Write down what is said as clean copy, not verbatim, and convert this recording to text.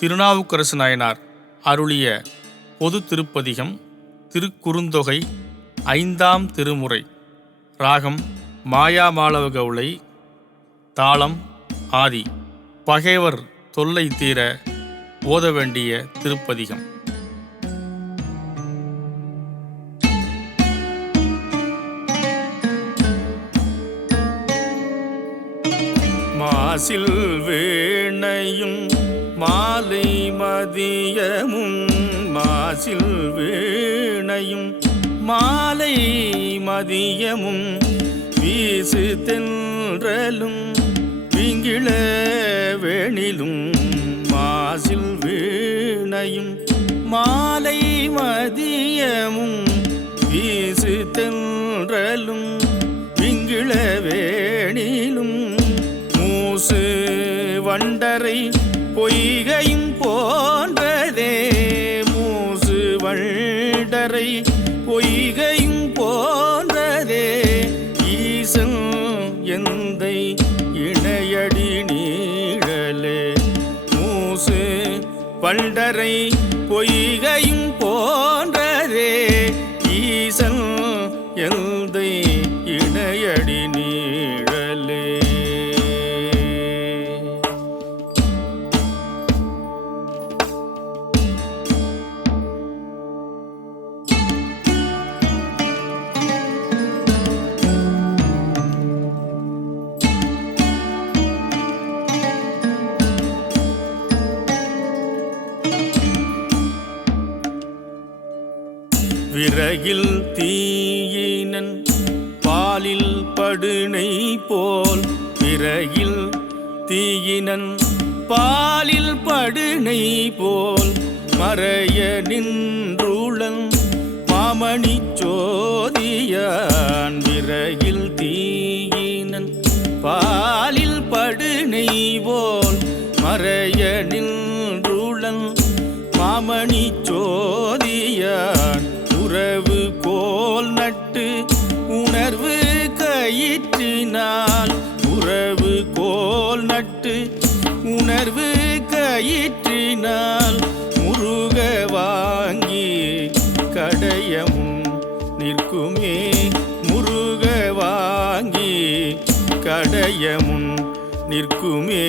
திருநாவுக்கரசு நாயனார் அருளிய பொது திருப்பதிகம் திருக்குறுந்தொகை 5ஆம் திருமுறை. ராகம் மாயாமாளவ கவுளை. தாளம் ஆதி. பகைவர் தொல்லை தீர ஓத வேண்டிய திருப்பதிகம். மாசில் வேணையும் மாலை மதியமும், மாசில் வேணையும் மாலை மதியமும், வீசு தென்றலும் விங்கிள வேணிலும், மாசில் வேணையும் மாலை மதியமும், வீசு தென்றலும் விங்கிள வேணிலும், மூசு வண்டரை பொய்கையும் போன்றதே, மூசு வண்டரை பொய்கையும் போன்றதே, ஈசன் எந்தை இணையடி நீழலே, மூசு வண்டரை பொய்கையும் போன்றதே, ஈசன் எந்தை இணையடி நீழலே. விறகில் தீயினன் பாலில் படுனை போல், விறகில் தீயினன் பாலில் படுனை போல், மறைய நின்றுளன் மாமணி சோதியான், விறகில் தீயினன் பாலில் படுனை போல், மறைய நின்றுளன் மாமணி சோதியான், உறவு கோல் நட்டு உணர்வு கயிற்றினால், உறவு கோல் நட்டு உணர்வு கயிற்றினால், முருக வாங்கி கடையமும் நிற்குமே, முருக வாங்கி கடையமும் நிற்குமே.